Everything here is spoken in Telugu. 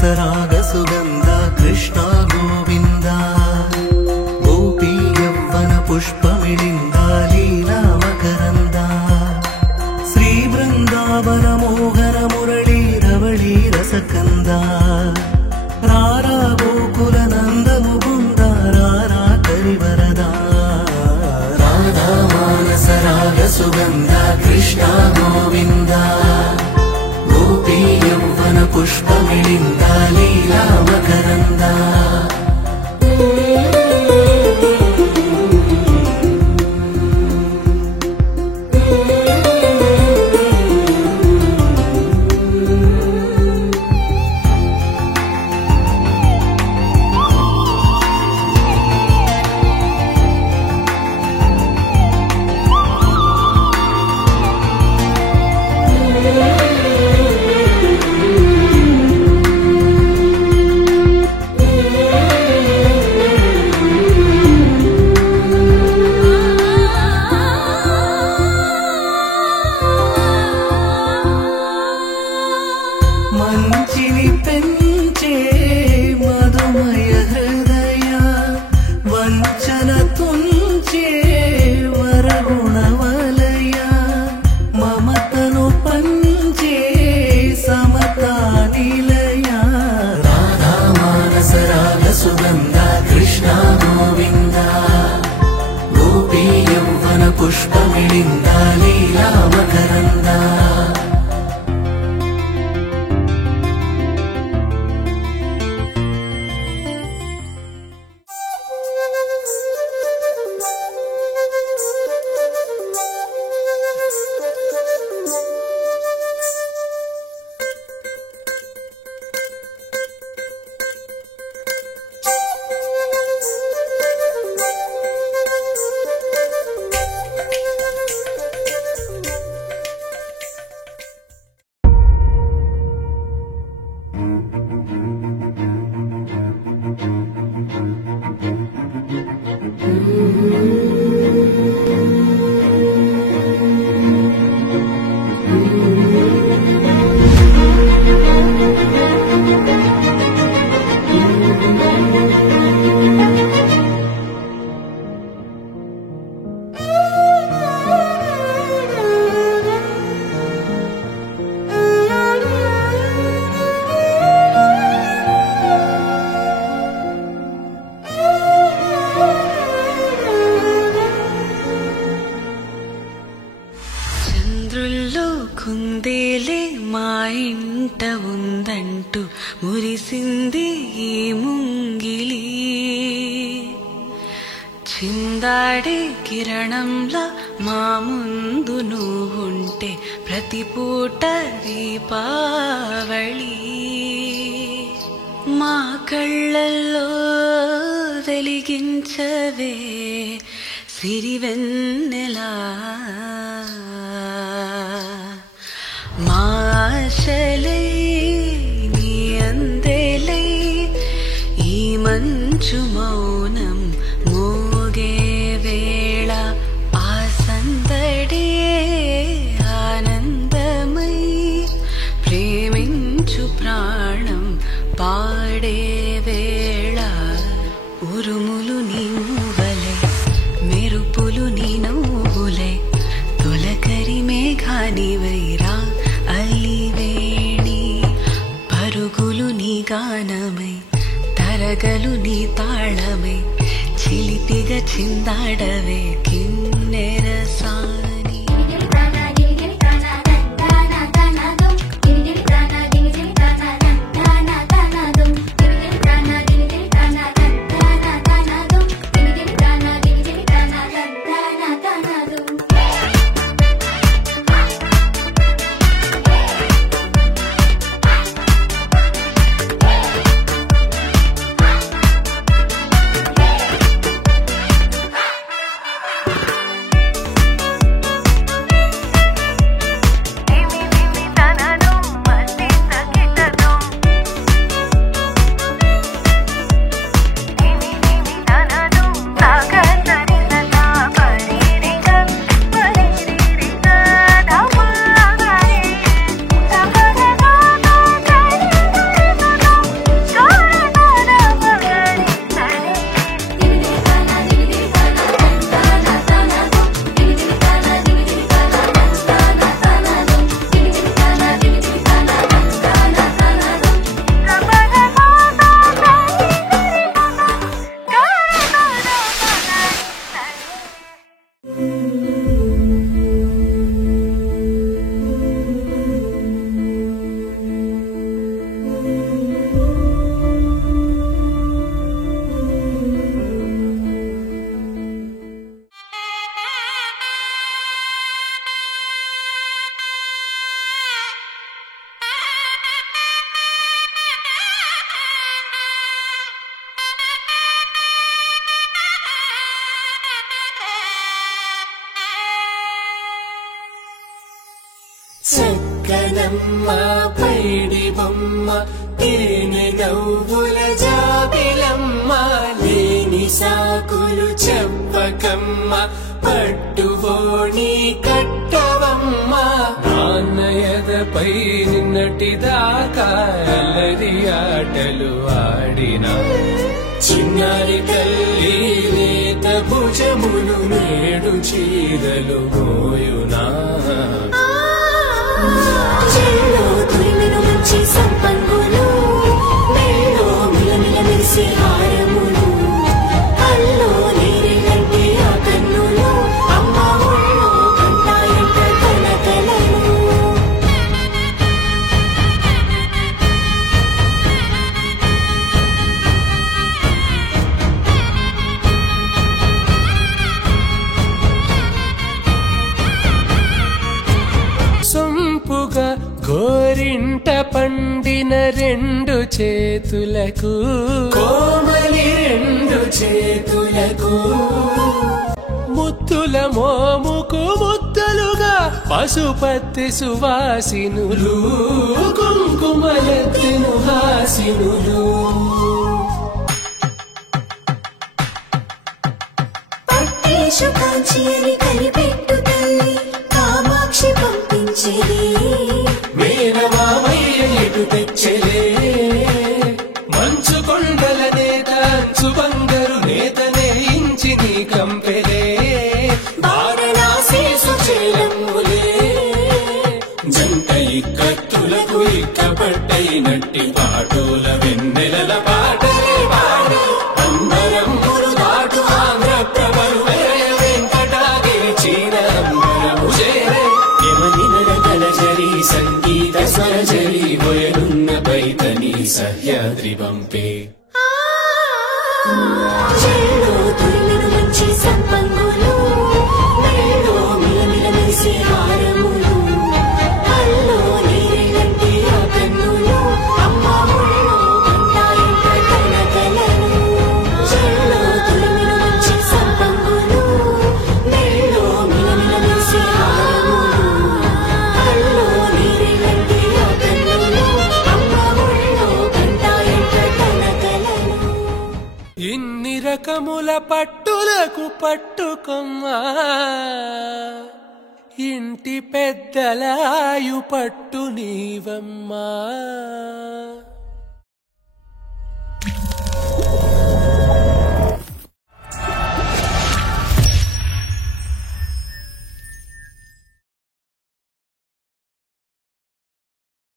మానసరాగ సుగంధ కృష్ణ గోవింద గోపీ యవ్వన పుష్పమిళింద లీలా మకరంద శ్రీ బృందావన మోహన మురళీ రవళీ రసకంద రారా గోకుల నంద ముకుంద రారా కరివరద రాధా మానసరాగ సుగంధ కృష్ణ గోవింద గోపీ యవ్వన పుష్పమిళింద లీలా మకరంద మంచిని పెంచే మధుమయ హృదయ వంచన తుంచే వరగుణవలయ మమతను పంచే సమతా నిలయ రాధా మానసరాగ సుగంధ కృష్ణ గోవింద గోపీ యవ్వన పుష్పమిళింద లీలా మకరంద కుందేలే మా ఇంట ఉందంటూ మురిసింది ఈ ముంగిలి చిందాడే కిరణంలా మా ముందు నువ్వుంటే ప్రతి పూట దీపావళి మా కళ్ళల్లో వెలిగించవే సిరివెన్నెలా మా ఆశలై నీ అందెలై ఈ మంచు మౌనం మోగే వేళ ఆ సందడే ఆనందమై ప్రేమించు ప్రాణం పాడే వేళ ఉరుములు నీ మూవలై మెరుపులు నీ నవ్వులై తొలకరి మేఘానివైరా అలివేణి పరుగులు నీ గానమై తరగలు నీ తాళమై చిలిపిగా చిందాడవే కిన్నెరసాని చక్కనమ్మ పైడి బొమ్మ తేనె నవ్వుల జాబిలమ్మ లేని సాకులు చెప్పకమ్మ పట్టువోణి కట్టవమ్మ నాన్నయదపై నిన్నటిదాకా అల్లరి ఆటలు ఆడినా చిన్నారి తల్లి లేత భుజములు నేడు చీరలు మోయునా చెల్లో తురిమిను మంచి సంపంగులు మెల్లో మిలమిల మెరిసే హారములు కల్లో నేరేళ్ళంటే ఆ కన్నులు అమ్మ ఒళ్ళో కంటాయంట కలకలను సొంపుగా గోరింట పండిన రెండు చేతులకు కోమలి రెండు చేతులకు ముత్తుల మోముకు ముద్దలుగా పశుపతి సువాసినులు కుంకుమలెత్తిను హాసినులు పట్టేశు కాంచి అని కనిపెట్టు తల్లి కామాక్షి పంపించేది మేనమామయ్య ఎటు తెచ్చలే మంచు కొండల నేత అంచు బంగారు నేతనే ఇంచి నీ కంపెలే వారణాశీసు చేలమ్ములే జంట ఇక్కత్తులకు ఇక్కపట్టైనట్టి పాటోల వెన్నెలల పాటలే పాడే అంబరమ్ములు దాటు ఆంధ్ర ప్రభలు వెంకటాగిరి చీన అంబరము చేరే యమనినడకలజరి సంగీత స్వరజరి వయనున్న బైతని సహ్యాద్రి పంపే చెల్లో తురిమిను మంచి సంపంగులు మెల్లో మిలమిల మెరిసే హారములు కల్లో నేరేళ్ళంటే ఆ కన్నులు అమ్మ ఒళ్ళో కంటాయంట కలకలను చెల్లో తురిమిను మంచి సంపంగులు మెల్లో మిలమిల మెరిసే హారములు కల్లో నేరేళ్ళంటే ఆ కన్నులు అమ్మ ఒళ్ళో కంటాయంట కలకలను ఇన్ని రకముల పట్టులకు పట్టుకొమ్మా ఇంటి పెద్దలాయు పట్టు నీవమ్మా